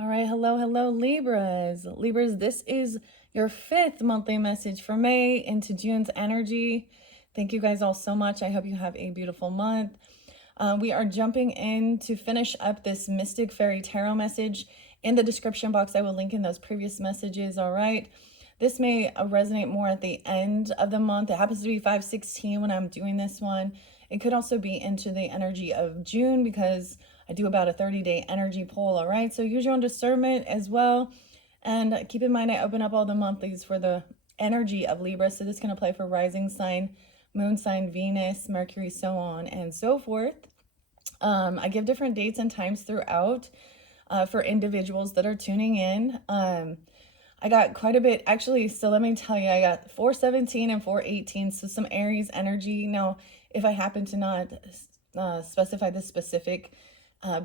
All right, hello, Libras. Libras, this is your 5th monthly message for May into June's energy. Thank you guys all so much. I hope you have a beautiful month. We are jumping in to finish up this Mystic Fairy Tarot message. In the description box, I will link in those previous messages, all right? This may resonate more at the end of the month. It happens to be 5/16 when I'm doing this one. It could also be into the energy of June because I do about a 30-day energy poll, all right? So use your own discernment as well. And keep in mind, I open up all the monthlies for the energy of Libra. So this is going to play for rising sign, moon sign, Venus, Mercury, so on and so forth. I give different dates and times throughout for individuals that are tuning in. I got quite a bit, actually, so let me tell you, I got 417 and 418, so some Aries energy. Now, if I happen to not specify the specific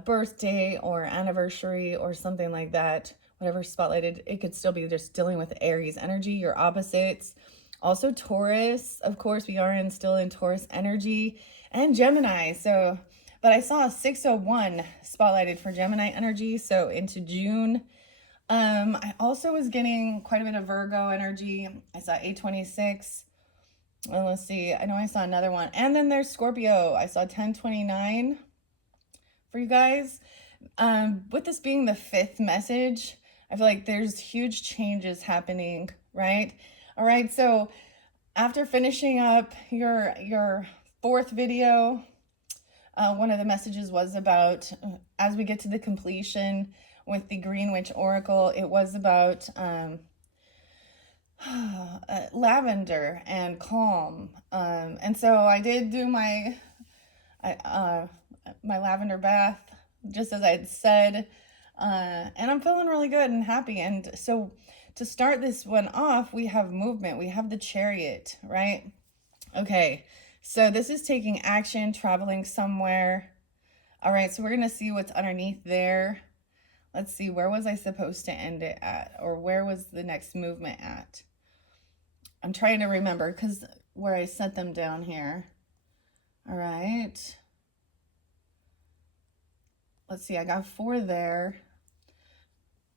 birthday or anniversary or something like that, whatever spotlighted, it could still be just dealing with Aries energy, your opposites. Also Taurus, of course, we are still in Taurus energy, and Gemini. So, but I saw a 601 spotlighted for Gemini energy, so into June. I also was getting quite a bit of Virgo energy. I saw 826. Well, let's see. I know I saw another one. And then there's Scorpio. I saw 1029 for you guys. With this being the 5th message, I feel like there's huge changes happening, right? All right, so after finishing up your 4th video, one of the messages was about as we get to the completion with the Green Witch Oracle, it was about lavender and calm. And so I did do my lavender bath, just as I had said, and I'm feeling really good and happy. And so to start this one off, we have movement. We have the Chariot, right? Okay, so this is taking action, traveling somewhere. All right, so we're going to see what's underneath there. Let's see, where was I supposed to end it at? Or where was the next movement at? I'm trying to remember because where I set them down here. All right. Let's see, I got 4 there.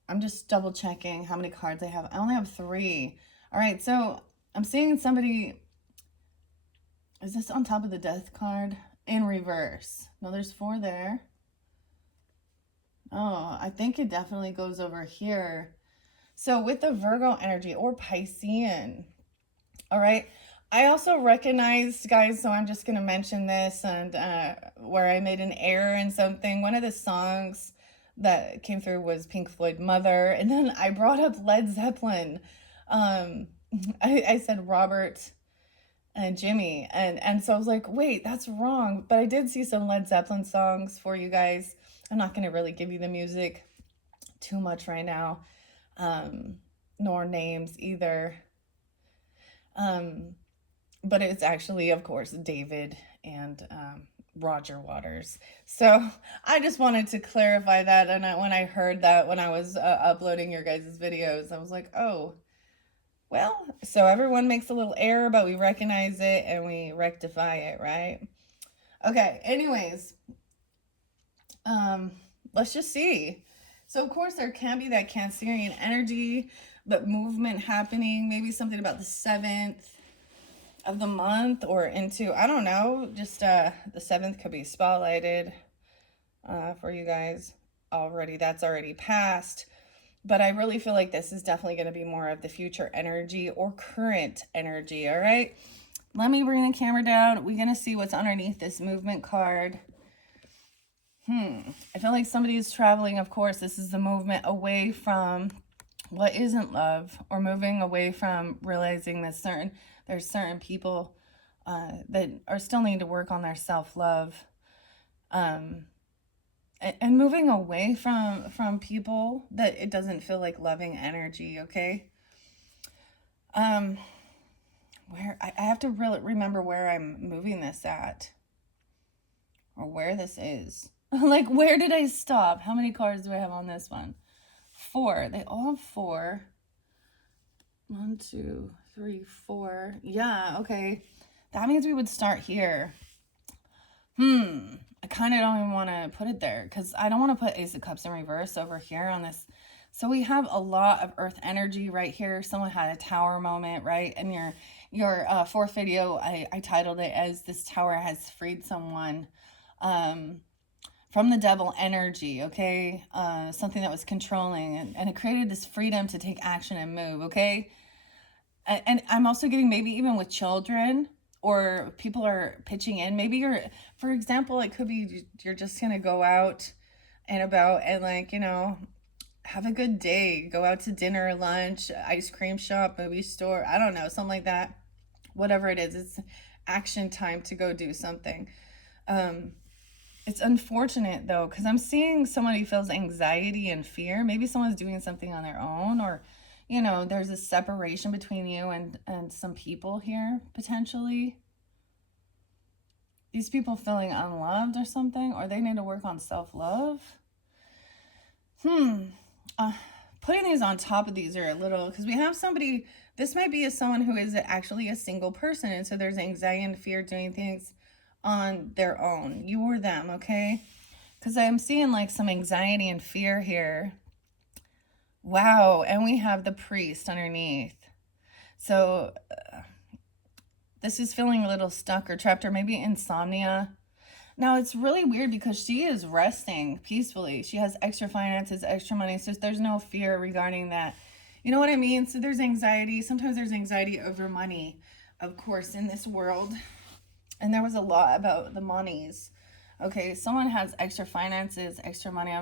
I'm just double checking how many cards I have. I only have 3. All right, so I'm seeing somebody. Is this on top of the Death card? In reverse. No, there's 4 there. Oh, I think it definitely goes over here. So with the Virgo energy or Piscean, all right, I also recognized, guys, so I'm just going to mention this, and where I made an error in something. One of the songs that came through was Pink Floyd Mother, and then I brought up Led Zeppelin. I said Robert and Jimmy, and so I was like, wait, that's wrong. But I did see some Led Zeppelin songs for you guys. I'm not going to really give you the music too much right now, nor names either. But it's actually, of course, David and Roger Waters. So I just wanted to clarify that. And when I heard that when I was uploading your guys' videos, I was like, oh, well, so everyone makes a little error, but we recognize it and we rectify it, right? Okay, anyways, let's just see. So, of course, there can be that Cancerian energy, but movement happening, maybe something about the 7th of the month or into, I don't know, just the 7th could be spotlighted for you guys already. That's already passed. But I really feel like this is definitely going to be more of the future energy or current energy, all right? Let me bring the camera down. We're going to see what's underneath this movement card. I feel like somebody is traveling. Of course, this is the movement away from what isn't love, or moving away from realizing that there's certain people that are still need to work on their self-love, and moving away from people that it doesn't feel like loving energy. Okay. Where I have to really remember where I'm moving this at, or where this is. Like, where did I stop? How many cards do I have on this one? 4. They all have 4. 1, 2, 3, 4. Yeah, okay. That means we would start here. I kind of don't even want to put it there because I don't want to put Ace of Cups in reverse over here on this. So we have a lot of earth energy right here. Someone had a tower moment, right? And your fourth video, I titled it as "This Tower Has Freed Someone from the devil energy," okay? Something that was controlling, and it created this freedom to take action and move, okay? And I'm also getting maybe even with children, or people are pitching in. Maybe you're, for example, it could be you're just going to go out and about and, like, you know, have a good day. Go out to dinner, lunch, ice cream shop, movie store. I don't know, something like that. Whatever it is, it's action time to go do something. It's unfortunate though, because I'm seeing someone who feels anxiety and fear. Maybe someone's doing something on their own, or, you know, there's a separation between you and some people here, potentially. These people feeling unloved or something, or they need to work on self-love. Putting these on top of these are a little, because we have somebody, this might be someone who is actually a single person, and so there's anxiety and fear doing things on their own. You or them, okay? Because I'm seeing like some anxiety and fear here. Wow. And we have the priest underneath. So this is feeling a little stuck or trapped, or maybe insomnia. Now it's really weird because she is resting peacefully. She has extra finances, extra money. So there's no fear regarding that. You know what I mean? So there's anxiety. Sometimes there's anxiety over money, of course, in this world. And there was a lot about the monies. Okay, someone has extra finances, extra money.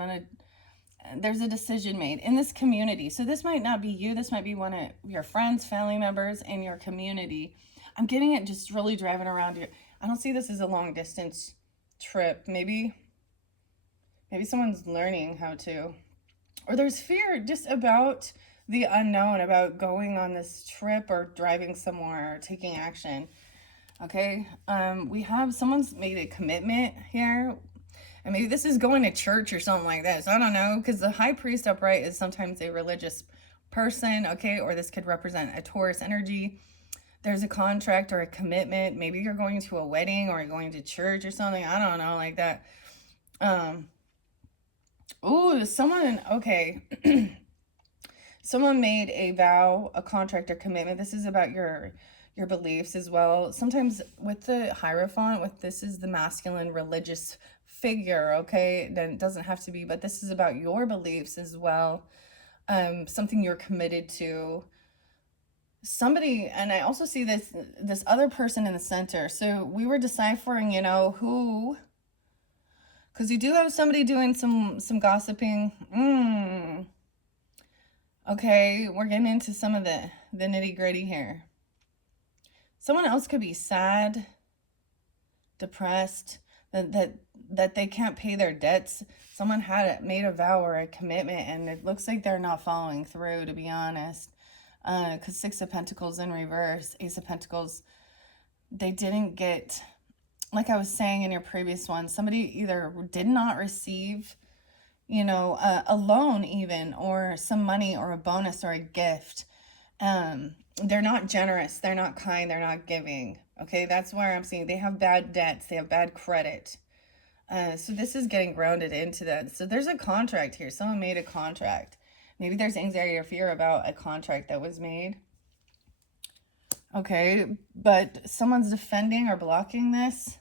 There's a decision made in this community. So this might not be you. This might be one of your friends, family members in your community. I'm getting it just really driving around here. I don't see this as a long distance trip. Maybe someone's learning how to. Or there's fear just about the unknown, about going on this trip or driving somewhere or taking action. Okay, we have someone's made a commitment here, and maybe this is going to church or something like this. I don't know, because the high priest upright is sometimes a religious person, okay, or this could represent a Taurus energy. There's a contract or a commitment. Maybe you're going to a wedding or you're going to church or something. I don't know, like that. Someone, okay. Someone made a vow, a contract or commitment. This is about your beliefs as well. Sometimes with the Hierophant, with this is the masculine religious figure, okay? Then it doesn't have to be, but this is about your beliefs as well. Something you're committed to. Somebody, and I also see this other person in the center. So we were deciphering, you know, who, because you do have somebody doing some gossiping. Okay, we're getting into some of the nitty-gritty here. Someone else could be sad, depressed, that they can't pay their debts. Someone made a vow or a commitment, and it looks like they're not following through, to be honest. Because Six of Pentacles in reverse, Ace of Pentacles, they didn't get, like I was saying in your previous one, somebody either did not receive, you know, a loan even, or some money or a bonus or a gift. They're not generous, they're not kind, they're not giving. Okay, that's where I'm seeing they have bad debts, they have bad credit. So this is getting grounded into that. So there's a contract here. Someone made a contract. Maybe there's anxiety or fear about a contract that was made. Okay, but someone's defending or blocking this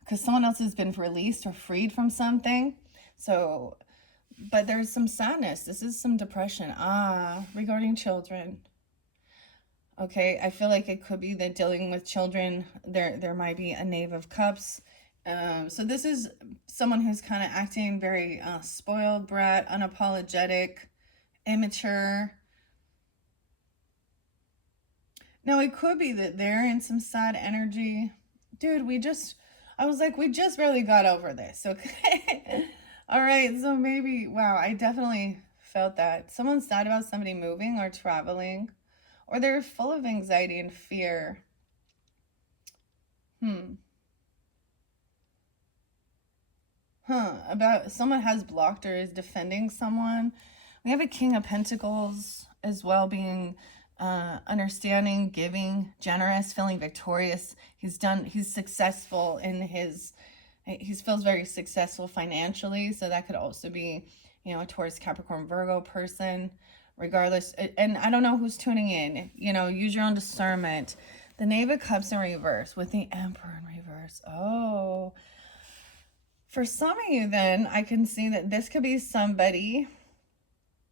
because someone else has been released or freed from something. So, but there's some sadness. This is some depression. Regarding children. Okay, I feel like it could be that dealing with children, there might be a Knave of Cups. So this is someone who's kind of acting very spoiled brat, unapologetic, immature. Now, it could be that they're in some sad energy. Dude, I was like, we just barely got over this, okay? All right, so maybe, wow, I definitely felt that. Someone's sad about somebody moving or traveling, or they're full of anxiety and fear. About someone has blocked or is defending someone. We have a King of Pentacles as well being understanding, giving, generous, feeling victorious. He's successful in he feels very successful financially. So that could also be, a Taurus, Capricorn, Virgo person, regardless. And I don't know who's tuning in, use your own discernment. The Knave of Cups in reverse with the Emperor in reverse. Oh, for some of you then, I can see that this could be somebody,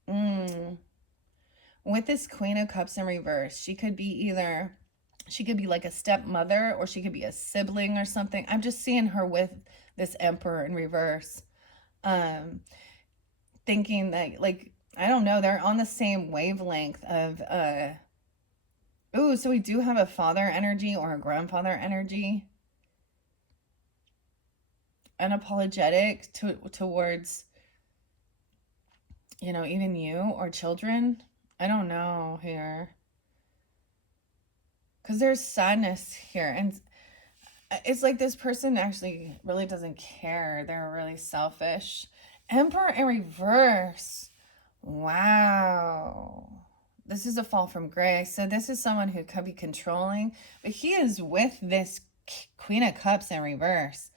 with this Queen of Cups in reverse. She could be like a stepmother, or she could be a sibling or something. I'm just seeing her with this Emperor in reverse. Thinking that, like, I don't know, they're on the same wavelength of, ooh, so we do have a father energy or a grandfather energy. Unapologetic towards, even you or children. I don't know here. Because there's sadness here. And it's like this person actually really doesn't care. They're really selfish. Emperor in reverse. Wow. This is a fall from grace. So this is someone who could be controlling. But he is with this Queen of Cups in reverse.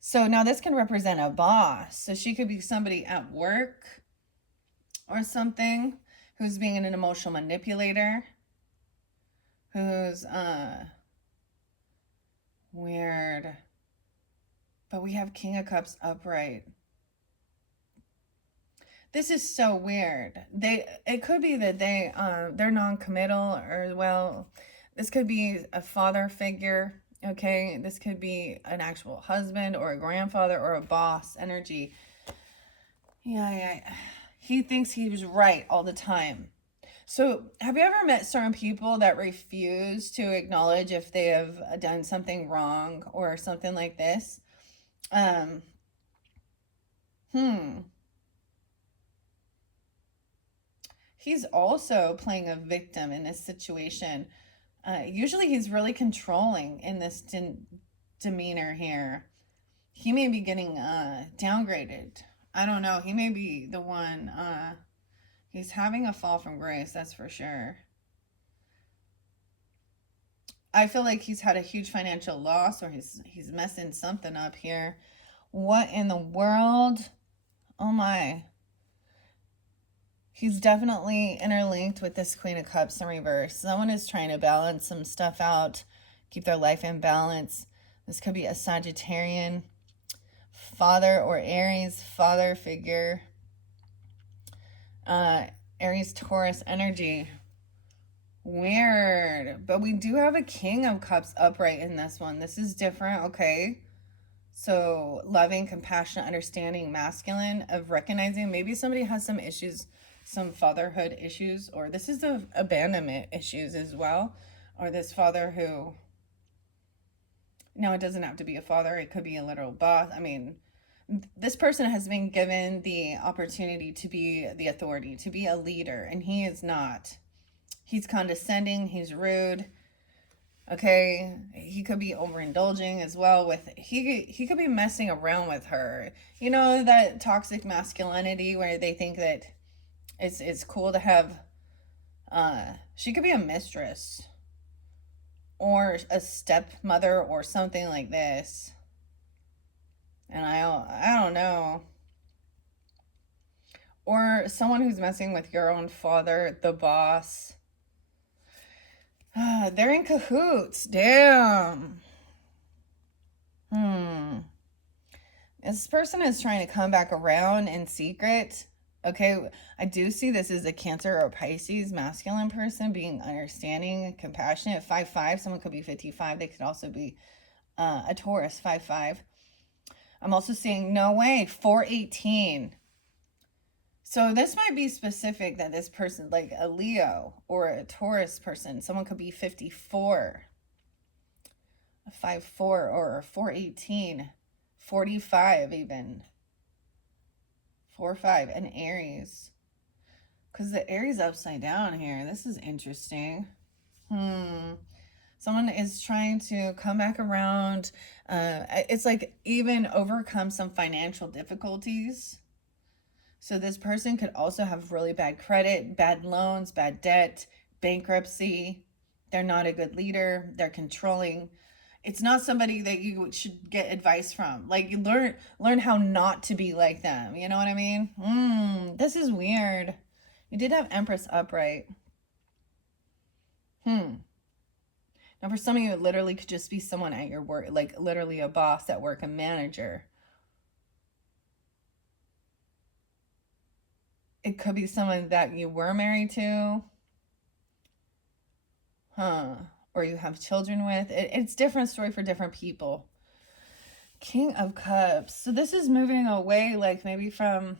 So now this can represent a boss. So she could be somebody at work or something who's being an emotional manipulator, who's weird. But we have King of Cups upright. This is so weird. It could be that they're non-committal, or, well, this could be a father figure. Okay, this could be an actual husband or a grandfather or a boss energy. Yeah. He thinks he was right all the time. So have you ever met certain people that refuse to acknowledge if they have done something wrong or something like this? He's also playing a victim in this situation. Usually he's really controlling in this demeanor here. He may be getting downgraded. I don't know. He may be the one. He's having a fall from grace, that's for sure. I feel like he's had a huge financial loss, or he's messing something up here. What in the world? Oh my. He's definitely interlinked with this Queen of Cups in reverse. Someone is trying to balance some stuff out, keep their life in balance. This could be a Sagittarian father or Aries father figure. Aries Taurus energy. Weird. But we do have a King of Cups upright in this one. This is different, okay? So loving, compassionate, understanding, masculine, of recognizing maybe somebody has some issues, some fatherhood issues, or this is the abandonment issues as well. Or this father who, no, it doesn't have to be a father. It could be a literal boss. I mean, this person has been given the opportunity to be the authority, to be a leader, and he is not. He's condescending. He's rude. Okay, he could be overindulging as well with, he could be messing around with her. You know, that toxic masculinity where they think that it's cool to have, she could be a mistress or a stepmother or something like this. And I don't know. Or someone who's messing with your own father, the boss. They're in cahoots. Damn. This person is trying to come back around in secret. Okay, I do see this as a Cancer or Pisces masculine person, being understanding, compassionate. 5'5", someone could be 55. They could also be a Taurus, 5'5". I'm also seeing, no way, 418. So this might be specific that this person, like a Leo or a Taurus person, someone could be 54, a 5'4", or 418, 45 even, 4'5", an Aries. Because the Aries upside down here, this is interesting. Someone is trying to come back around. It's like even overcome some financial difficulties. So this person could also have really bad credit, bad loans, bad debt, bankruptcy. They're not a good leader. They're controlling. It's not somebody that you should get advice from. Like, you learn how not to be like them. You know what I mean? This is weird. You did have Empress upright. Now, for some of you, it literally could just be someone at your work, like literally a boss at work, a manager. It could be someone that you were married to. Or you have children with. It's different story for different people. King of Cups. So this is moving away, like maybe from,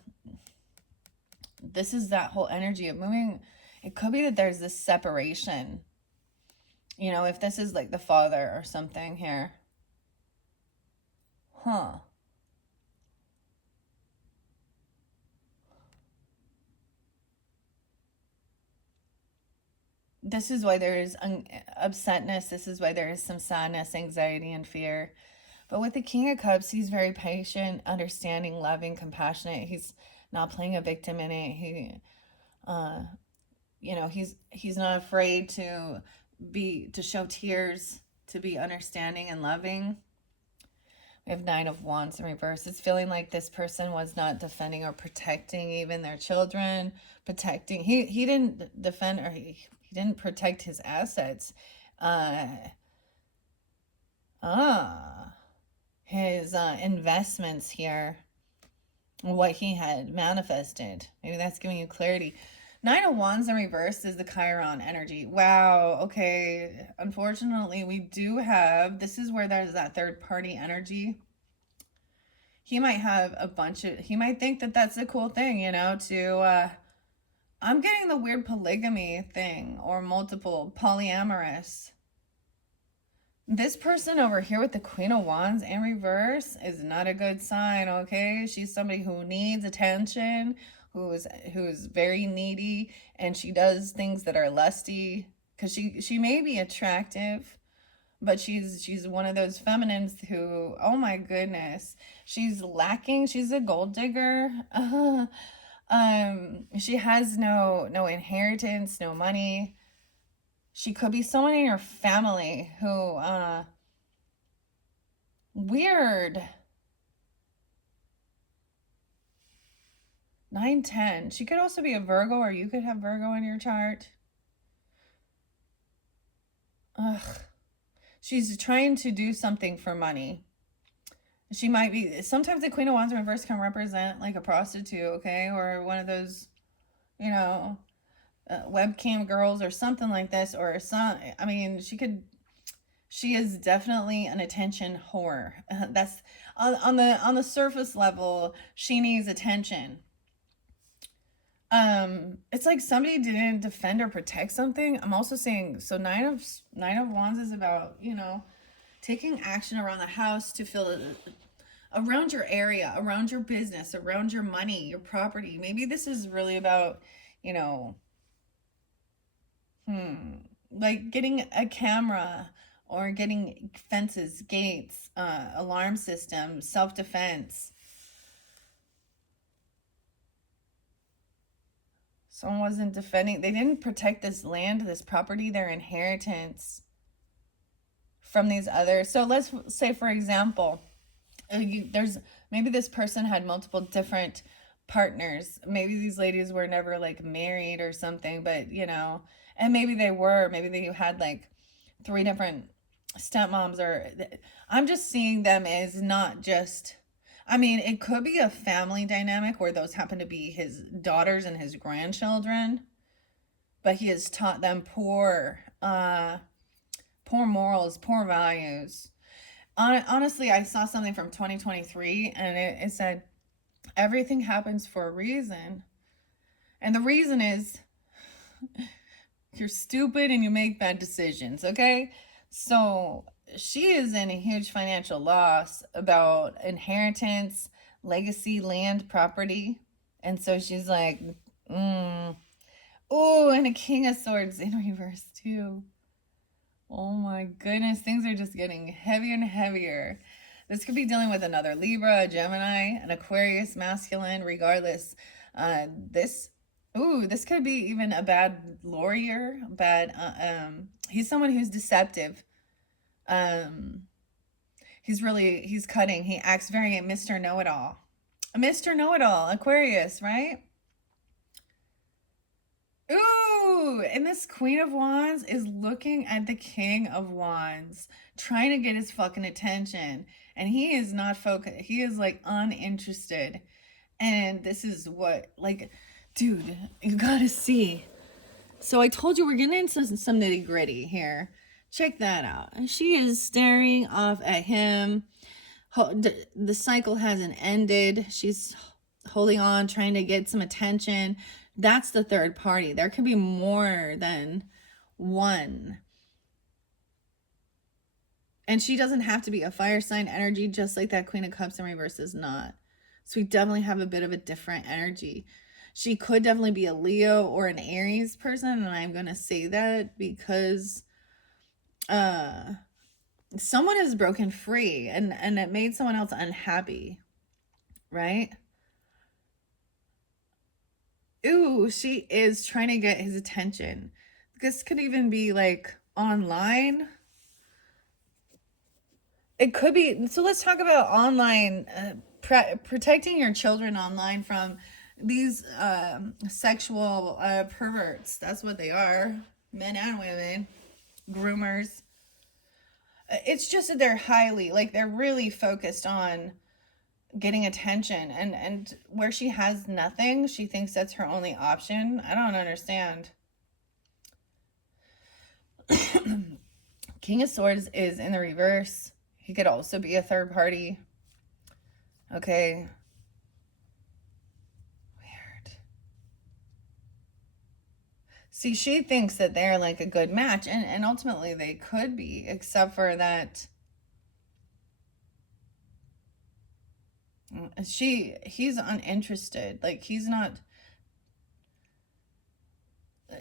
this is that whole energy of moving. It could be that there's this separation. You know, if this is like the father or something here. This is why there is upsetness. This is why there is some sadness, anxiety, and fear. But with the King of Cups, he's very patient, understanding, loving, compassionate. He's not playing a victim in it. He's not afraid to show tears, to be understanding and loving. We have 9 of Wands in reverse. It's feeling like this person was not defending or protecting even their children. He didn't defend, or he didn't protect his assets. His investments here, what he had manifested. Maybe that's giving you clarity. 9 of Wands in reverse is the Chiron energy. Wow, okay. Unfortunately, we do have, this is where there's that third party energy. He might have he might think that that's a cool thing, I'm getting the weird polygamy thing, or multiple, polyamorous. This person over here with the Queen of Wands in reverse is not a good sign, okay? She's somebody who needs attention, who's very needy, and she does things that are lusty, because she may be attractive, but she's one of those feminines who, oh my goodness, she's lacking. She's a gold digger. She has no inheritance, no money. She could be someone in your family who, weird. 9-10. She could also be a Virgo, or you could have Virgo in your chart. She's trying to do something for money. She might be, sometimes the Queen of Wands in reverse can represent like a prostitute, okay? Or one of those, webcam girls or something like this, or she is definitely an attention whore. That's on the surface level, she needs attention. It's like somebody didn't defend or protect something. I'm also saying, so 9 of Wands is about, taking action around the house to feel around your area, around your business, around your money, your property. Maybe this is really about, like getting a camera, or getting fences, gates, alarm systems, self-defense. Someone wasn't defending. They didn't protect this land, this property, their inheritance from these others. So let's say, for example, maybe this person had multiple different partners. Maybe these ladies were never like married or something, but and maybe they had like 3 different stepmoms, or I'm just seeing them as not just, it could be a family dynamic where those happen to be his daughters and his grandchildren, but he has taught them poor morals, poor values. Honestly, I saw something from 2023, and it said, everything happens for a reason. And the reason is you're stupid and you make bad decisions, okay? So she is in a huge financial loss about inheritance, legacy, land, property. And so she's like, oh, and a King of Swords in reverse too. Oh my goodness, things are just getting heavier and heavier. This could be dealing with another Libra, a Gemini, an Aquarius masculine, regardless. This, ooh, this could be even a bad lawyer, he's someone who's deceptive. Um, he's cutting. He acts very Mr. Know-it-all. Mr. Know-it-all, Aquarius, right? Ooh, and this Queen of Wands is looking at the King of Wands, trying to get his fucking attention. And he is not focused. He is like uninterested. And this is what, like, dude, you gotta see. So I told you we're getting into some nitty gritty here. Check that out. And she is staring off at him. The cycle hasn't ended. She's holding on, trying to get some attention. That's the third party. There could be more than one. And she doesn't have to be a fire sign energy, just like that Queen of Cups in reverse is not. So we definitely have a bit of a different energy. She could definitely be a Leo or an Aries person, and I'm going to say that because someone has broken free and it made someone else unhappy, right? Ooh, she is trying to get his attention. This could even be like online. It could be. So let's talk about online, protecting your children online from these sexual perverts. That's what they are, men and women, groomers. It's just that they're they're really focused on getting attention, and where she has nothing, she thinks that's her only option. I don't understand. King of Swords is in the reverse. He could also be a third party. Okay. Weird. See, she thinks that they're like a good match, and ultimately they could be, except for that he's uninterested. Like, he's not,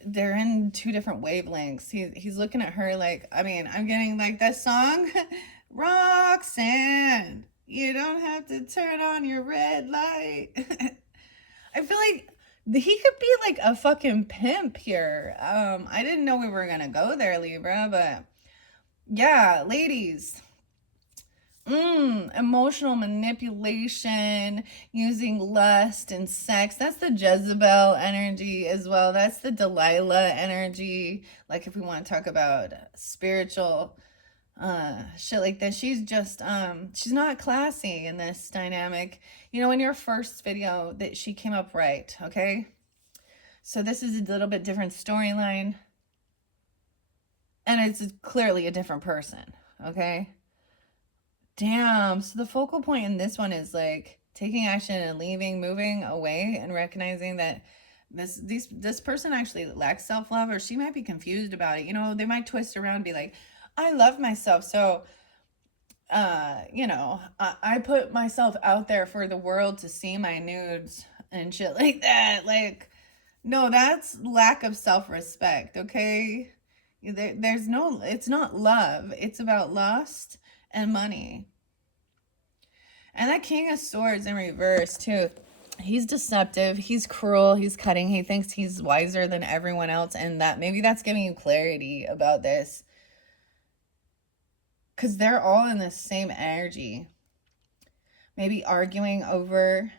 they're in two different wavelengths. He's looking at her like, I mean, I'm getting like that song, Roxanne, you don't have to turn on your red light. I feel like he could be like a fucking pimp here. I didn't know we were gonna go there, Libra, but yeah, ladies. Emotional manipulation, using lust and sex. That's the Jezebel energy as well. That's the Delilah energy. Like, if we want to talk about spiritual shit like this, she's she's not classy in this dynamic. You know, in your first video that she came up right, okay? So this is a little bit different storyline. And it's clearly a different person, okay? Damn. So the focal point in this one is like taking action and leaving, moving away, and recognizing that this person actually lacks self-love, or she might be confused about it. You know, they might twist around and be like, I love myself. So, you know, I put myself out there for the world to see my nudes and shit like that. Like, no, that's lack of self-respect, okay? There's no, it's not love. It's about lust and money. And that King of Swords in reverse, too. He's deceptive. He's cruel. He's cutting. He thinks he's wiser than everyone else. And that maybe that's giving you clarity about this. Because they're all in the same energy. Maybe arguing over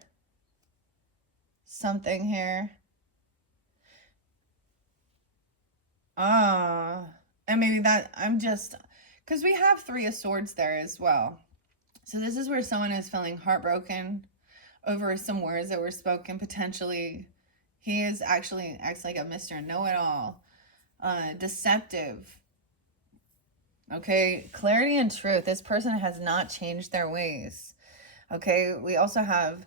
something here. And maybe that I'm just... Because we have Three of Swords there as well. So this is where someone is feeling heartbroken over some words that were spoken. Potentially, he is actually acts like a Mr. Know-it-all, deceptive. Okay, clarity and truth. This person has not changed their ways. Okay, we also have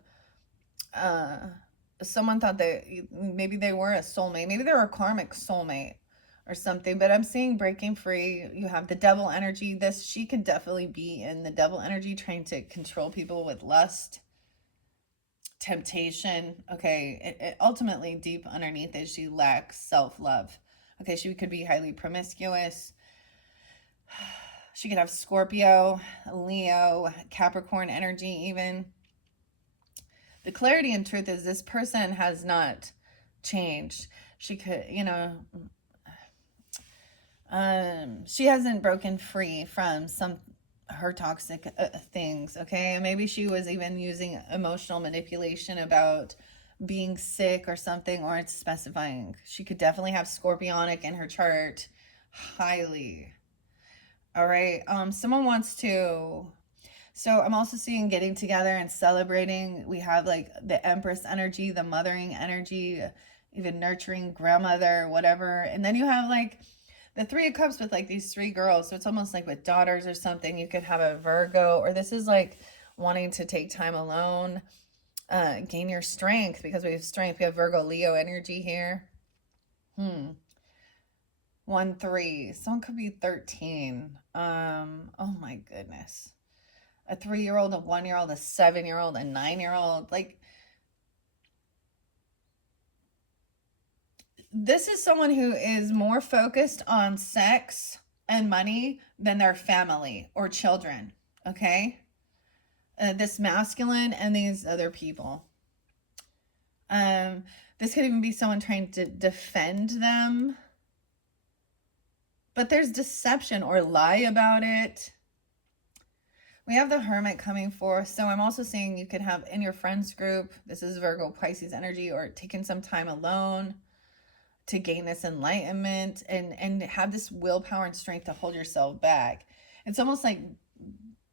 someone thought that maybe they were a soulmate. Maybe they were a karmic soulmate or something, but I'm seeing breaking free. You have the devil energy. She could definitely be in the devil energy, trying to control people with lust, temptation. Okay, it ultimately deep underneath it, she lacks self-love. Okay, she could be highly promiscuous. She could have Scorpio, Leo, Capricorn energy even. The clarity and truth is this person has not changed. She could, she hasn't broken free from her toxic things, okay? And maybe she was even using emotional manipulation about being sick or something, or it's specifying. She could definitely have Scorpionic in her chart highly. All right. Someone wants to. So I'm also seeing getting together and celebrating. We have like the Empress energy, the mothering energy, even nurturing grandmother, whatever. And then you have like the Three of Cups with like these three girls. So it's almost like with daughters or something. You could have a Virgo, or this is like wanting to take time alone, gain your strength, because we have strength. We have Virgo, Leo energy here. 1, 3. Someone could be 13. Oh my goodness. A 3-year-old, a 1-year-old, a 7-year-old, a 9-year-old. Like, this is someone who is more focused on sex and money than their family or children, okay? This masculine and these other people. This could even be someone trying to defend them. But there's deception or lie about it. We have the Hermit coming forth. So I'm also seeing you could have in your friends group, this is Virgo, Pisces energy, or taking some time alone to gain this enlightenment and have this willpower and strength to hold yourself back. It's almost like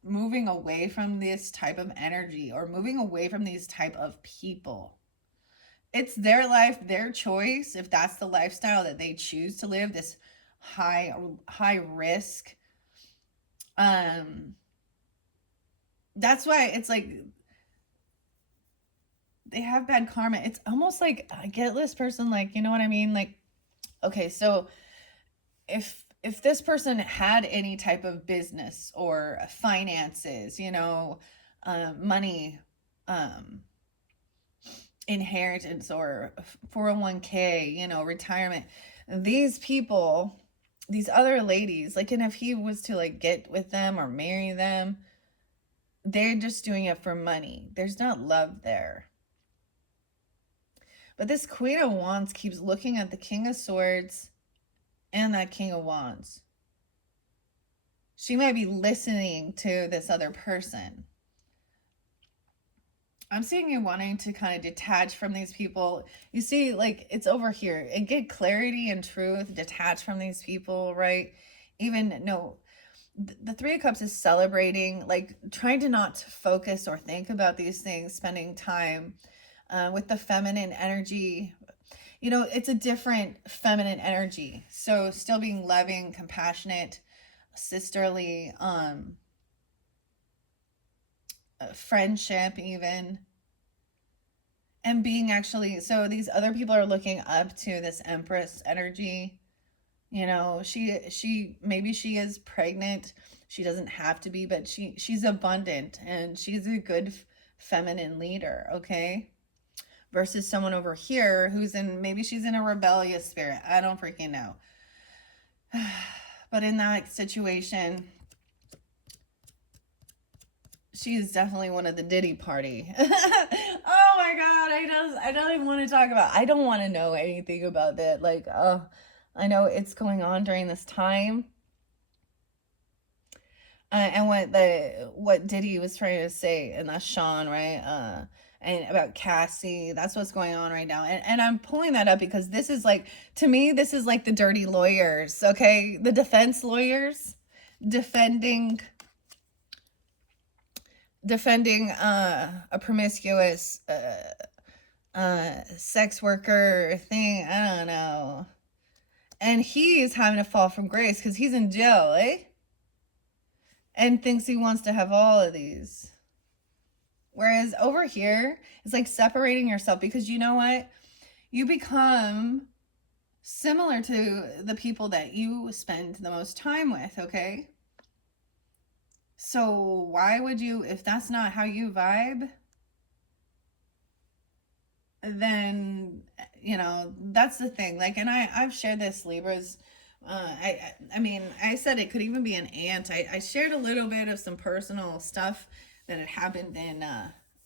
moving away from this type of energy, or moving away from these type of people. It's their life, their choice. If that's the lifestyle that they choose to live, this high risk, that's why it's like they have bad karma. It's almost like I get this person, like, you know what I mean? Like, okay, so if this person had any type of business or finances, money, inheritance or 401k, retirement, these people, these other ladies, like, and if he was to like get with them or marry them, they're just doing it for money. There's not love there. But this Queen of Wands keeps looking at the King of Swords and that King of Wands. She might be listening to this other person. I'm seeing you wanting to kind of detach from these people. You see, like, it's over here. And get clarity and truth, detach from these people, right? The Three of Cups is celebrating, like trying to not focus or think about these things, spending time with the feminine energy. It's a different feminine energy. So still being loving, compassionate, sisterly, friendship even. And being actually, so these other people are looking up to this Empress energy. Maybe she is pregnant. She doesn't have to be, but she's abundant and she's a good feminine leader, okay? Versus someone over here maybe she's in a rebellious spirit. I don't freaking know. But in that situation, she is definitely one of the Diddy party. Oh my God, I don't even want to talk about, I don't want to know anything about that. Like, I know it's going on during this time. And what Diddy was trying to say, and that's Sean, right? And about Cassie, that's what's going on right now. And I'm pulling that up because this is like, to me, this is like the dirty lawyers, okay? The defense lawyers defending a promiscuous sex worker thing. I don't know. And he's having to fall from grace because he's in jail, eh? And thinks he wants to have all of these. Whereas over here, it's like separating yourself, because you know what? You become similar to the people that you spend the most time with, okay? So why would you, if that's not how you vibe, then, that's the thing. Like, and I've shared this, Libras. I mean, I said it could even be an aunt. I shared a little bit of some personal stuff that had happened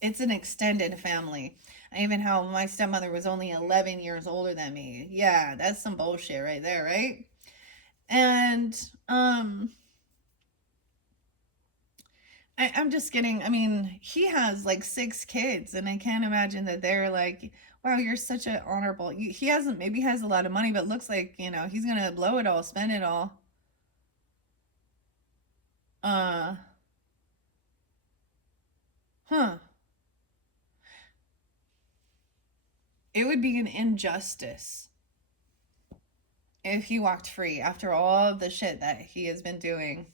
It's an extended family. Even how my stepmother was only 11 years older than me. Yeah, that's some bullshit right there, right? And I'm just kidding. I mean, he has like 6 kids, and I can't imagine that they're like, wow, you're such an honorable. He hasn't, maybe has a lot of money, but looks like, he's gonna blow it all, spend it all. Uh, huh. It would be an injustice if he walked free after all of the shit that he has been doing.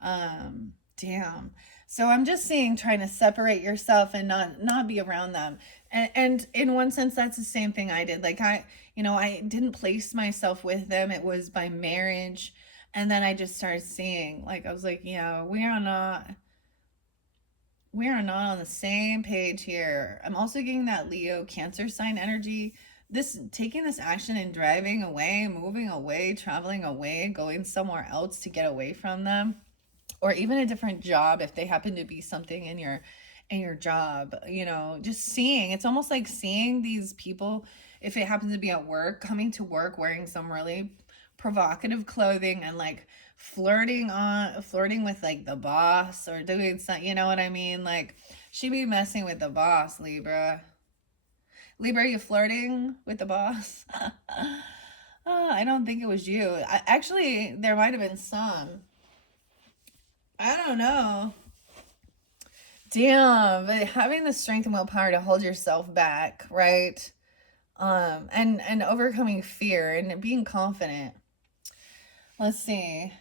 Damn. So I'm just seeing trying to separate yourself and not be around them. And in one sense that's the same thing I did. Like I didn't place myself with them. It was by marriage. And then I just started seeing, like, I was like, yeah, we are not on the same page here. I'm also getting that Leo Cancer sign energy. This taking this action and driving away, moving away, traveling away, going somewhere else to get away from them, or even a different job if they happen to be something in your job, just seeing, it's almost like seeing these people, if it happens to be at work, coming to work wearing some really provocative clothing and like flirting with like the boss or doing something, you know what I mean? Like, she be messing with the boss. Libra, you flirting with the boss? Oh, I don't think it was you. Actually, there might have been some. I don't know. Damn, but having the strength and willpower to hold yourself back, right? And overcoming fear and being confident. Let's see.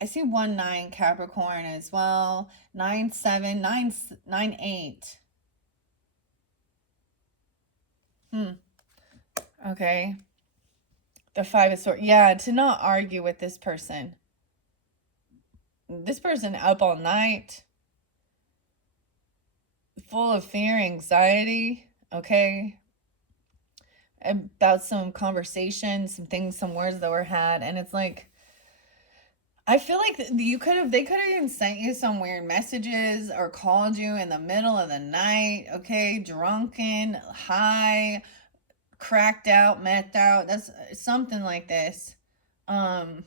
I see 1-9 Capricorn as well. 9-7, 9-8. Okay. The 5 of Swords. Yeah, to not argue with this person. This person up all night, full of fear, anxiety, okay, about some conversation, some things, some words that were had, and it's like, I feel like they could have even sent you some weird messages or called you in the middle of the night, okay, drunken, high, cracked out, methed out, that's something like this, um,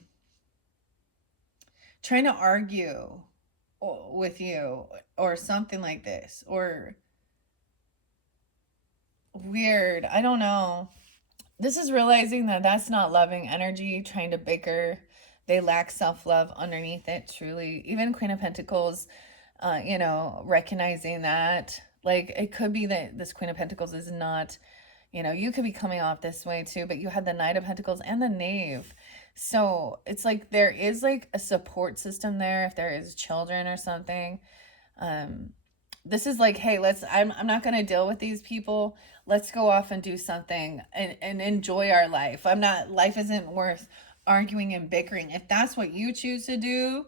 trying to argue with you or something like this, or weird, I don't know. This is realizing that that's not loving energy, trying to bicker. They lack self-love underneath it, truly. Even Queen of Pentacles, recognizing that. Like, it could be that this Queen of Pentacles is not, you could be coming off this way too, but you had the Knight of Pentacles and the Knave. So it's like there is like a support system there if there is children or something. This is like, hey, I'm not going to deal with these people. Let's go off and do something and enjoy our life. Life isn't worth arguing and bickering. If that's what you choose to do,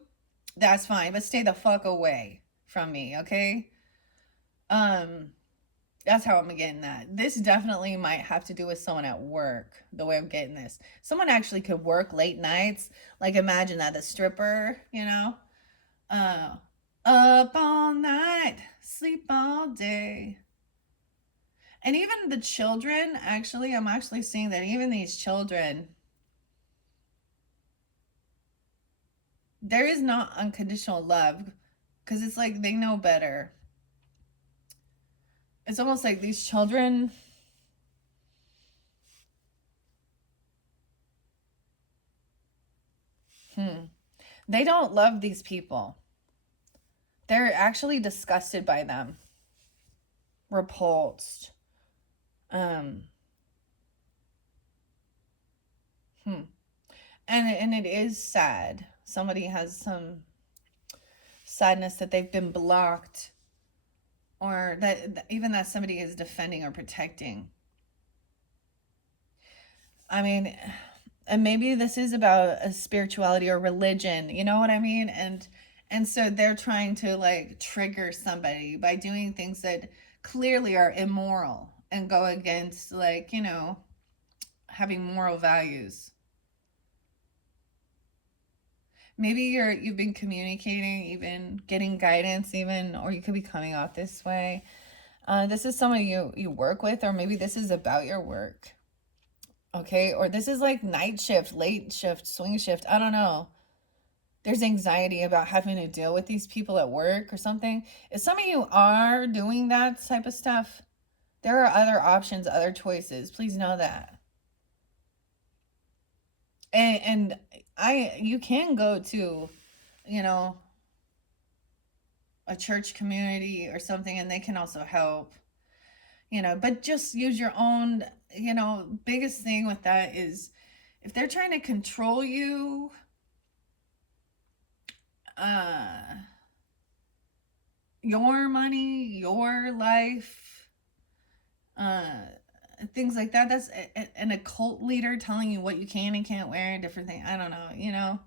that's fine, but stay the fuck away from me, okay? That's how I'm getting that. This definitely might have to do with someone at work, the way I'm getting this. Someone actually could work late nights. Like, imagine that, the stripper, uh, up all night, sleep all day. And even the children, actually, I'm actually seeing that even these children, there is not unconditional love because it's like they know better. It's almost like these children, they don't love these people. They're actually disgusted by them, repulsed. Um, and it is sad. Somebody has some sadness that they've been blocked, or that even that somebody is defending or protecting. I mean, and maybe this is about a spirituality or religion, you know what I mean? And so they're trying to like trigger somebody by doing things that clearly are immoral and go against, like, having moral values. Maybe you've been communicating, even getting guidance, even, or you could be coming out this way. This is someone you work with, or maybe this is about your work. Okay, or this is like night shift, late shift, swing shift. I don't know. There's anxiety about having to deal with these people at work or something. If some of you are doing that type of stuff, there are other options, other choices. Please know that. And you can go to, you know, a church community or something, and they can also help, but just use your own, biggest thing with that is if they're trying to control you, your money, your life, things like that. That's an occult leader telling you what you can and can't wear, different things. I don't know,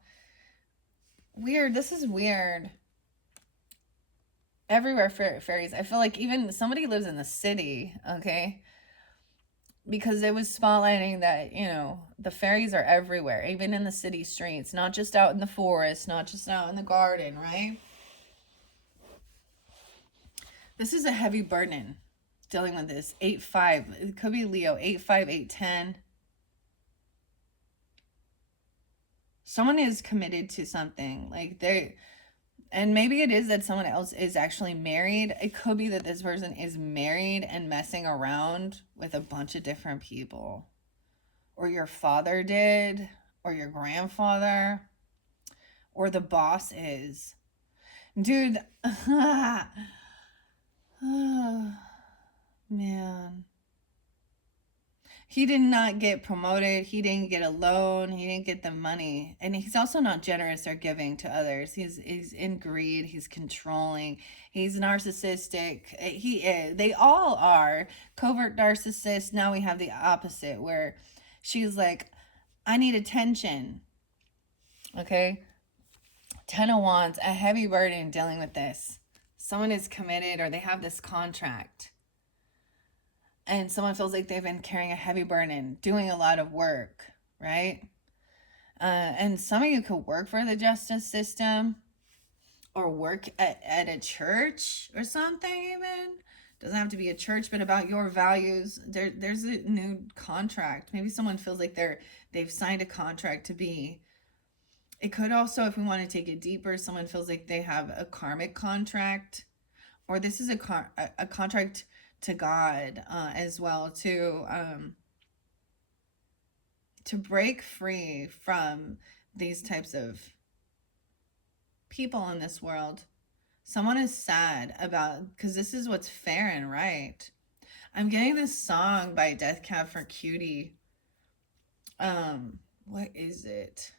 weird. This is weird. Everywhere fairies. I feel like even somebody lives in the city, okay? Because it was spotlighting that, the fairies are everywhere, even in the city streets, not just out in the forest, not just out in the garden, right? This is a heavy burden dealing with this. 8-5. It could be Leo. 8-5, 8-10. Someone is committed to something. Like and maybe it is that someone else is actually married. It could be that this person is married and messing around with a bunch of different people. Or your father did, or your grandfather, or the boss is. Dude, man. He did not get promoted. He didn't get a loan. He didn't get the money. And he's also not generous or giving to others. He's in greed. He's controlling. He's narcissistic. He is. They all are. Covert narcissists. Now we have the opposite where she's like, I need attention. Okay? 10 of Wands, a heavy burden dealing with this. Someone is committed or they have this contract. And someone feels like they've been carrying a heavy burden, doing a lot of work, right? And some of you could work for the justice system or work at a church or something even. Doesn't have to be a church, but about your values. There's a new contract. Maybe someone feels like they've signed a contract to be. It could also, if we want to take it deeper, someone feels like they have a karmic contract, or this is a contract to God as well, to break free from these types of people in this world. Someone is sad about, because this is what's fair and right. I'm getting this song by Death Cab for Cutie. What is it?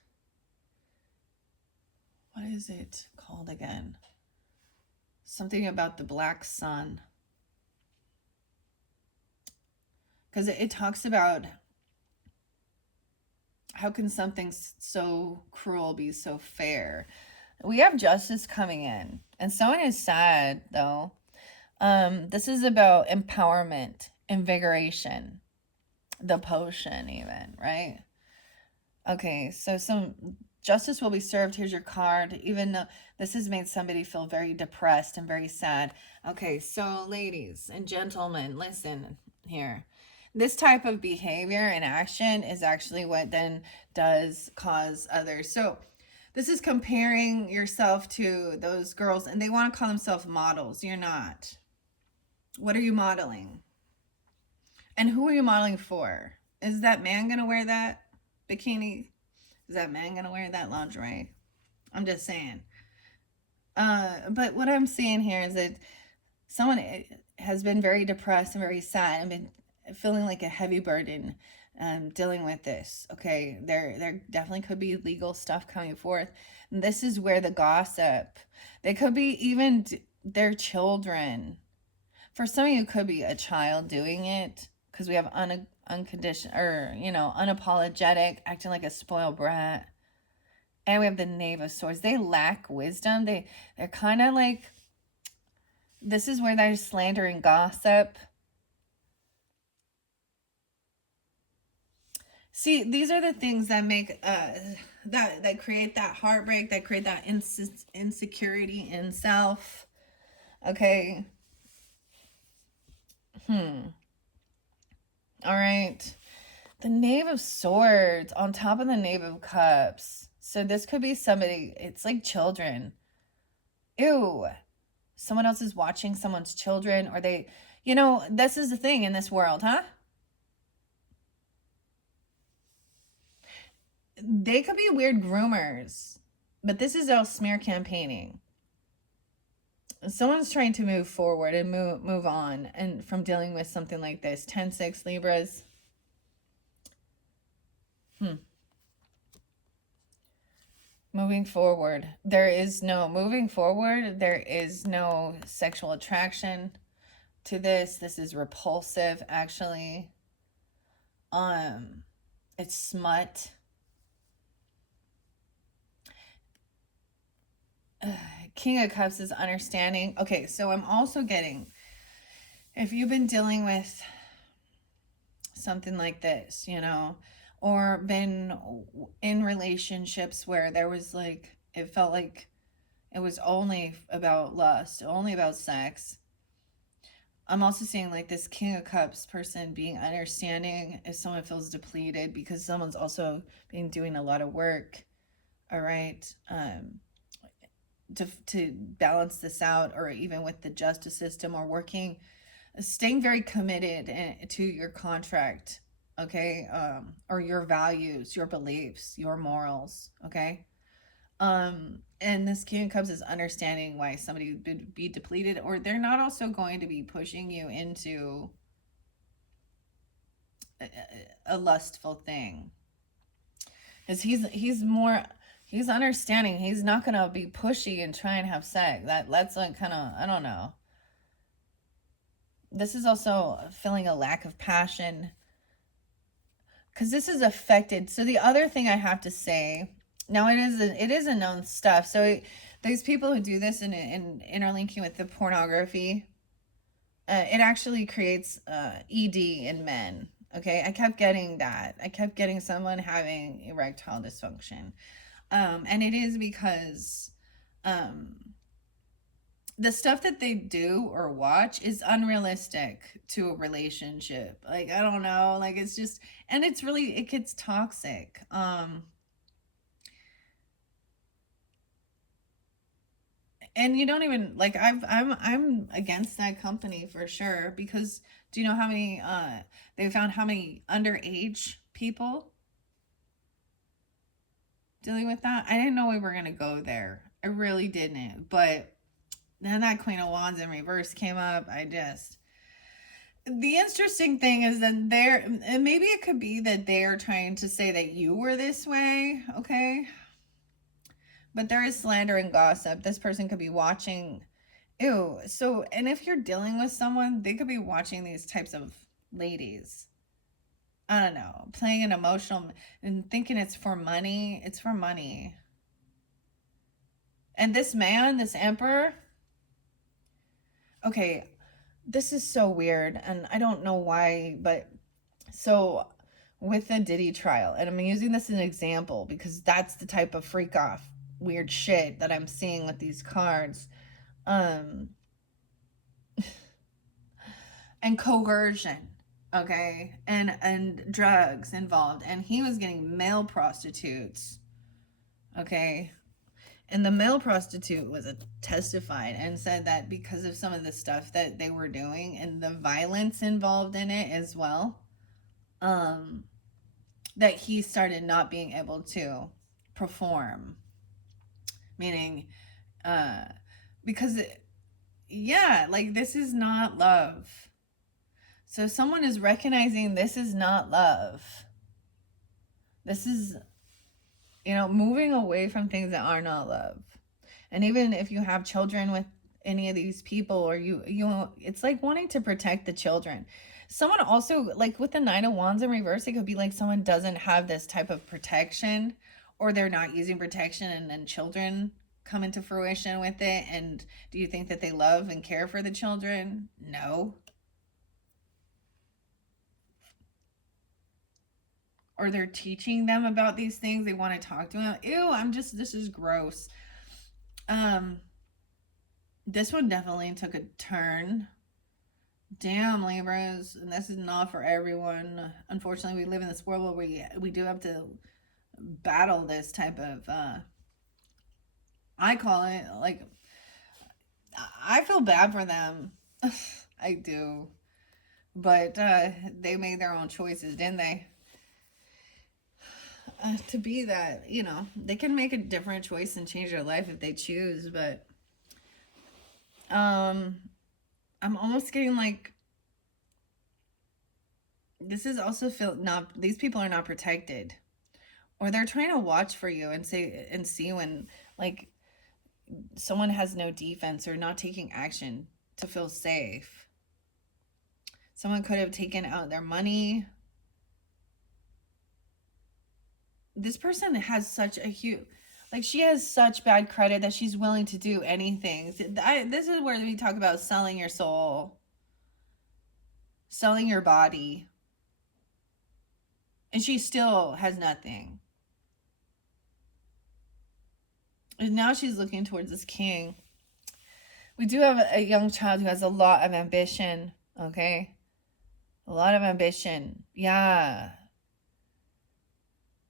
What is it called again? Something about the black sun. Because it talks about how can something so cruel be so fair? We have justice coming in. And someone is sad, though. This is about empowerment, invigoration, the potion even, right? Okay, so some justice will be served. Here's your card. Even though this has made somebody feel very depressed and very sad. Okay, so ladies and gentlemen, listen here. This type of behavior and action is actually what then does cause others. So this is comparing yourself to those girls, and they want to call themselves models. You're not. What are you modeling? And who are you modeling for? Is that man going to wear that bikini? Is that man going to wear that lingerie? I'm just saying. But what I'm seeing here is that someone has been very depressed and very sad and been feeling like a heavy burden dealing with this. Okay, there definitely could be legal stuff coming forth. And this is where the gossip. They could be even their children. For some of you, it could be a child doing it, because we have unconditional, or unapologetic, acting like a spoiled brat. And we have the Knave of Swords. They lack wisdom. They're kind of like, this is where they're slandering gossip. See, these are the things that make that create that heartbreak, that create that insecurity in self. Okay. All right. The Knave of Swords on top of the Knave of Cups. So this could be somebody, it's like children. Ew. Someone else is watching someone's children, or they, this is the thing in this world, huh? They could be weird groomers, but this is all smear campaigning. Someone's trying to move forward and move on and from dealing with something like this. 10-6 Libras. Moving forward. There is no sexual attraction to this. This is repulsive, actually. It's smut. King of Cups is understanding. Okay, so I'm also getting, if you've been dealing with something like this, or been in relationships where there was like, it felt like it was only about lust, only about sex. I'm also seeing like this King of Cups person being understanding if someone feels depleted, because someone's also been doing a lot of work. All right. To balance this out, or even with the justice system, or staying very committed to your contract, okay, or your values, your beliefs, your morals, okay. And this King of Cups is understanding why somebody would be depleted, or they're not also going to be pushing you into a lustful thing, because he's understanding. He's not gonna be pushy and try and have sex. That's like kind of, I don't know. This is also feeling a lack of passion, because this is affected. So the other thing I have to say, now it is a known stuff. So these people who do this and interlinking with the pornography, it actually creates ED in men. Okay, I kept getting that. I kept getting someone having erectile dysfunction. And it is because the stuff that they do or watch is unrealistic to a relationship. Like, I don't know, like it's just, and it gets toxic. And you don't even like, I'm against that company for sure, because do you know how many they found how many underage people dealing with that? I didn't know we were gonna go there. I really didn't. But then that Queen of Wands in reverse came up. The interesting thing is that and maybe it could be that they're trying to say that you were this way, okay? But there is slander and gossip. This person could be watching. Ew. So, and if you're dealing with someone, they could be watching these types of ladies. I don't know, playing an emotional and thinking it's for money. It's for money. And this man, this emperor, okay, this is so weird, and I don't know why, but so with the Diddy trial, and I'm using this as an example because that's the type of freak off weird shit that I'm seeing with these cards. And coercion, okay, and drugs involved, and he was getting male prostitutes, okay. And the male prostitute was testified and said that because of some of the stuff that they were doing and the violence involved in it as well, that he started not being able to perform. Meaning, because, like this is not love. So someone is recognizing this is not love. This is, moving away from things that are not love. And even if you have children with any of these people, or it's like wanting to protect the children. Someone also, like with the Nine of Wands in reverse, it could be like someone doesn't have this type of protection, or they're not using protection, and then children come into fruition with it. And do you think that they love and care for the children? No. or they're teaching them about these things. They want to talk to them. Ew, this is gross. Um, this one definitely took a turn. Damn, Libras, and this is not for everyone. Unfortunately, we live in this world where we do have to battle this type of I call it like, I feel bad for them. I do. But they made their own choices, didn't they? To be that, they can make a different choice and change their life if they choose, but I'm almost getting like, this is also feel not, these people are not protected, or they're trying to watch for you and see when like someone has no defense or not taking action to feel safe. Someone could have taken out their money. This person has such a huge, like, she has such bad credit that she's willing to do anything. This is where we talk about selling your soul, selling your body, and she still has nothing. And now she's looking towards this king. We do have a young child who has a lot of ambition, okay? A lot of ambition. Yeah.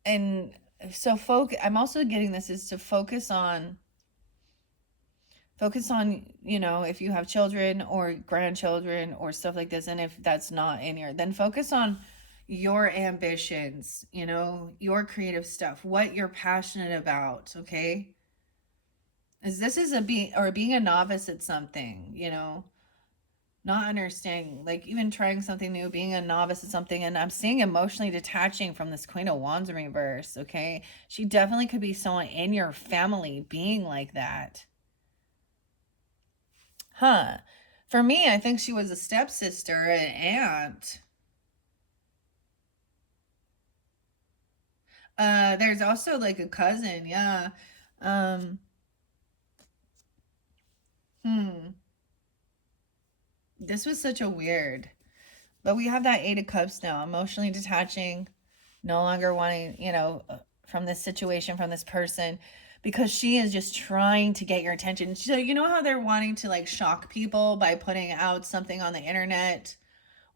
And so I'm also getting this is to focus on, if you have children or grandchildren or stuff like this, and if that's not in here, then focus on your ambitions, your creative stuff, what you're passionate about, okay? This is being a novice at something, not understanding, like even trying something new, being a novice at something. And I'm seeing emotionally detaching from this Queen of Wands in reverse, okay? She definitely could be someone in your family being like that. Huh. For me, I think she was a stepsister, an aunt. There's also like a cousin, yeah. Um, this was such a weird, but we have that Eight of Cups now, emotionally detaching, no longer wanting, from this situation, from this person, because she is just trying to get your attention. So you know how they're wanting to like shock people by putting out something on the internet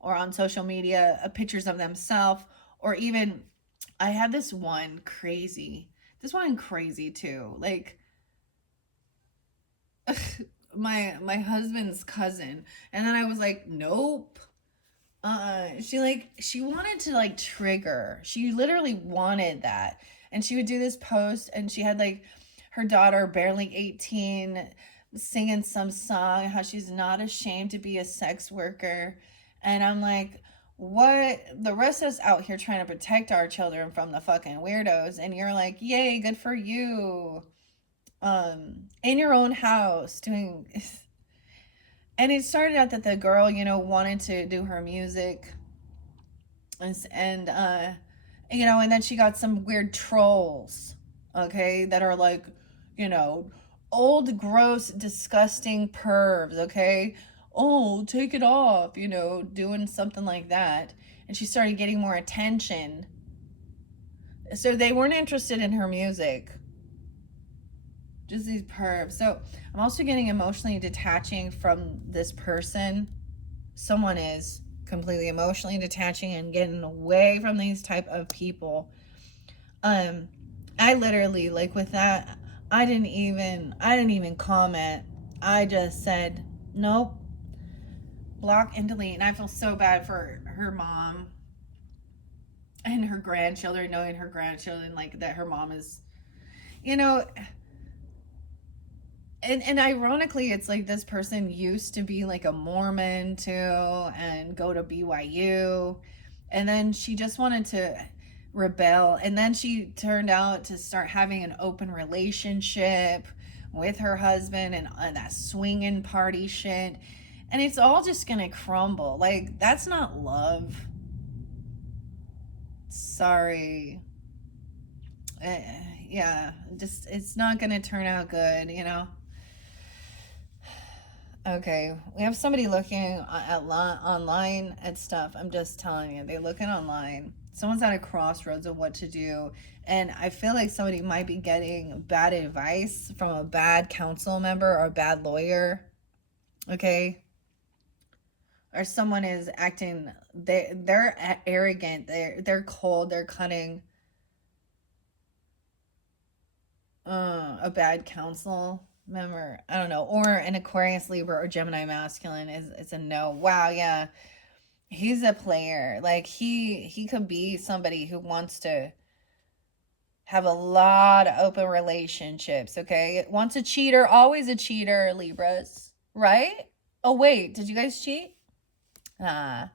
or on social media, pictures of themselves, or even, I had this one crazy too, like my husband's cousin, and then I was like, nope. She wanted to like trigger. She literally wanted that. And she would do this post, and she had like her daughter, barely 18, singing some song, how she's not ashamed to be a sex worker. And I'm like, what? The rest of us out here trying to protect our children from the fucking weirdos, and you're like, yay, good for you. In your own house doing. And it started out that the girl, wanted to do her music, and and then she got some weird trolls, okay, that are like, you know old, gross, disgusting pervs, okay. Oh, take it off, doing something like that. And she started getting more attention, so they weren't interested in her music, just these pervs. So I'm also getting emotionally detaching from this person. Someone is completely emotionally detaching and getting away from these type of people. I literally, like, with that, I didn't even comment. I just said nope, block and delete. And I feel so bad for her mom and her grandchildren, knowing her grandchildren, like, that her mom is, you know and ironically, it's like this person used to be like a Mormon too, and go to BYU, and then she just wanted to rebel, and then she turned out to start having an open relationship with her husband, and that swinging party shit, and it's all just gonna crumble. Like, that's not love. Sorry. Yeah, just, it's not gonna turn out good. Okay, we have somebody looking online at stuff. I'm just telling you, they're looking online. Someone's at a crossroads of what to do, and I feel like somebody might be getting bad advice from a bad council member or a bad lawyer. Okay, or someone is acting, they're arrogant, they're cold, they're cunning. A bad council member, I don't know, or an Aquarius, Libra, or Gemini masculine is a no. Wow, yeah, he's a player. Like he could be somebody who wants to have a lot of open relationships. Okay, once a cheater, always a cheater. Libras, right? Oh wait, did you guys cheat? Ah.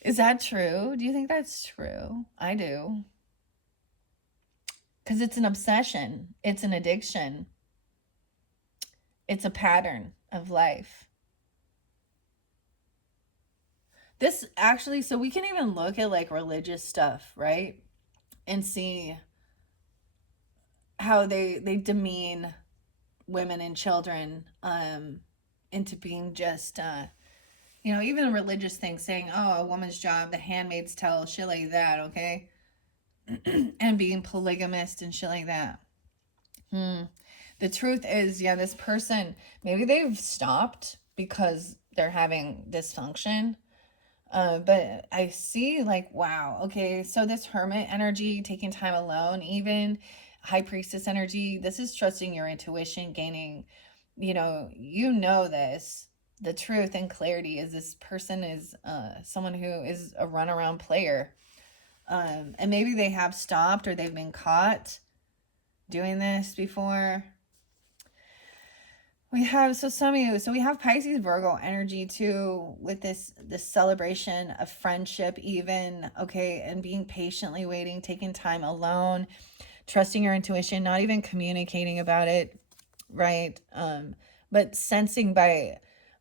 Is that true? Do you think that's true? I do. Because it's an obsession, it's an addiction, it's a pattern of life. This actually, so we can even look at like religious stuff, right? And see how they demean women and children into being just even religious things, saying, oh, a woman's job, the handmaid's tale, shit like that, okay? And being polygamist and shit like that. The truth is, yeah, this person, maybe they've stopped because they're having dysfunction. But I see, like, wow, okay, so this hermit energy, taking time alone, even high priestess energy, this is trusting your intuition, gaining, this. The truth and clarity is this person is someone who is a runaround player. And maybe they have stopped or they've been caught doing this before. We have, so some of you, so we have Pisces Virgo energy too, with this celebration of friendship even, okay, and being patiently waiting, taking time alone, trusting your intuition, not even communicating about it, right? But sensing by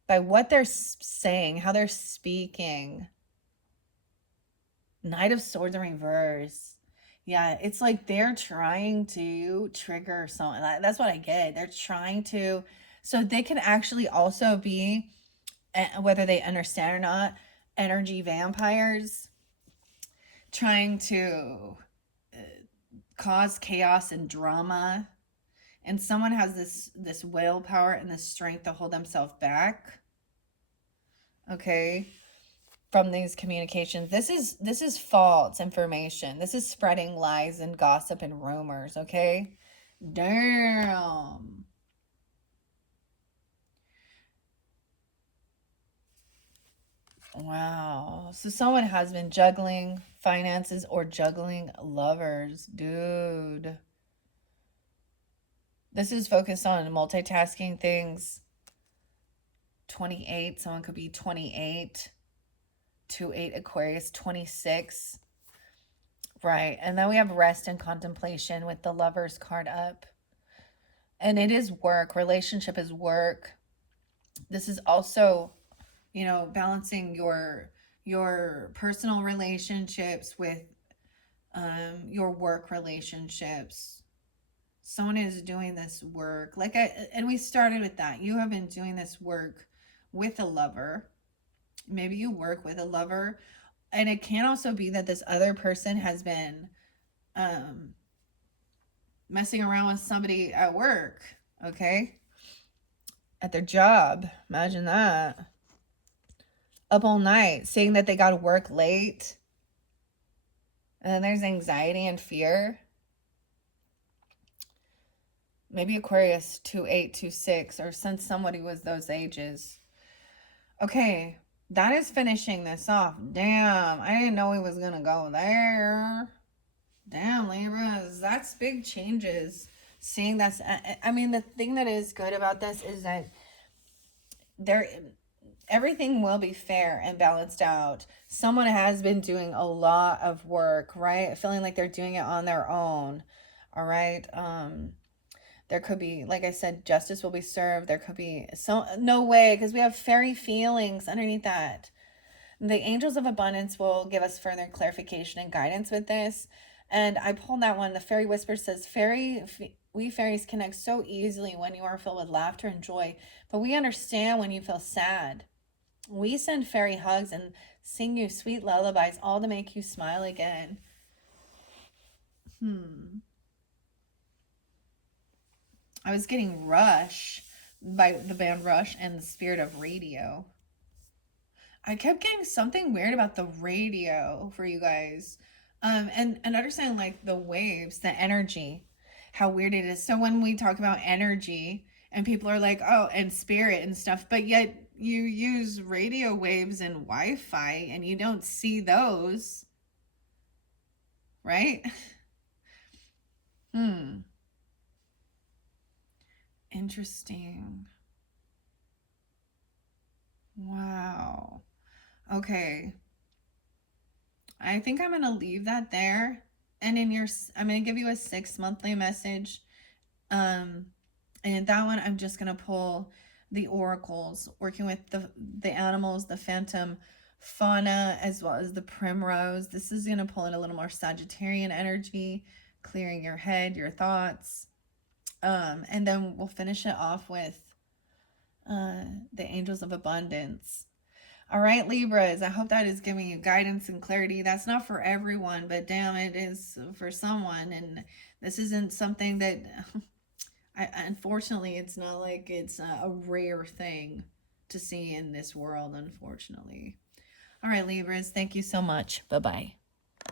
what they're saying, how they're speaking. Knight of Swords in reverse. Yeah, it's like they're trying to trigger someone. That's what I get. They're trying to, so they can actually also be, whether they understand or not, energy vampires trying to cause chaos and drama. And someone has this willpower and this strength to hold themselves back. Okay, from these communications. This is false information. This is spreading lies and gossip and rumors, okay? Damn. Wow. So someone has been juggling finances or juggling lovers. Dude. This is focused on multitasking things. 28. Someone could be 28. 2-8 Aquarius. 26. Right. And then we have rest and contemplation with the Lovers card up. And it is work. Relationship is work. This is also, balancing your personal relationships with your work relationships. Someone is doing this work. And we started with that. You have been doing this work with a lover. Maybe you work with a lover. And it can also be that this other person has been messing around with somebody at work, okay? At their job. Imagine that. Up all night, saying that they got to work late. And then there's anxiety and fear. Maybe Aquarius 2-8, 2-6, or since somebody was those ages. Okay, that is finishing this off. Damn, I didn't know he was going to go there. Damn, Libras, that's big changes. Seeing that's, I mean, the thing that is good about this is that everything will be fair and balanced out. Someone has been doing a lot of work, right? Feeling like they're doing it on their own. All right. There could be, like I said, justice will be served. There could be no way, because we have fairy feelings underneath that. The angels of abundance will give us further clarification and guidance with this. And I pulled that one. The fairy whisper says, we fairies connect so easily when you are filled with laughter and joy, but we understand when you feel sad. We send fairy hugs and sing you sweet lullabies, all to make you smile again. I was getting Rush by the band Rush and the Spirit of Radio. I kept getting something weird about the radio for you guys. And understanding like the waves, the energy, how weird it is. So when we talk about energy and people are like, oh, and spirit and stuff, but yet you use radio waves and Wi-Fi and you don't see those, right? Hmm. Interesting. Wow. Okay. I think I'm going to leave that there. And I'm going to give you a 6 monthly message. Um, and that one, I'm just going to pull the oracles, working with the animals, the phantom fauna, as well as the primrose. This is going to pull in a little more Sagittarian energy, clearing your head, your thoughts. And then we'll finish it off with the angels of abundance. All right, Libras, I hope that is giving you guidance and clarity. That's not for everyone, but damn, it is for someone. And this isn't something that, unfortunately, it's not like it's a rare thing to see in this world, unfortunately. All right, Libras, thank you so much. Bye bye.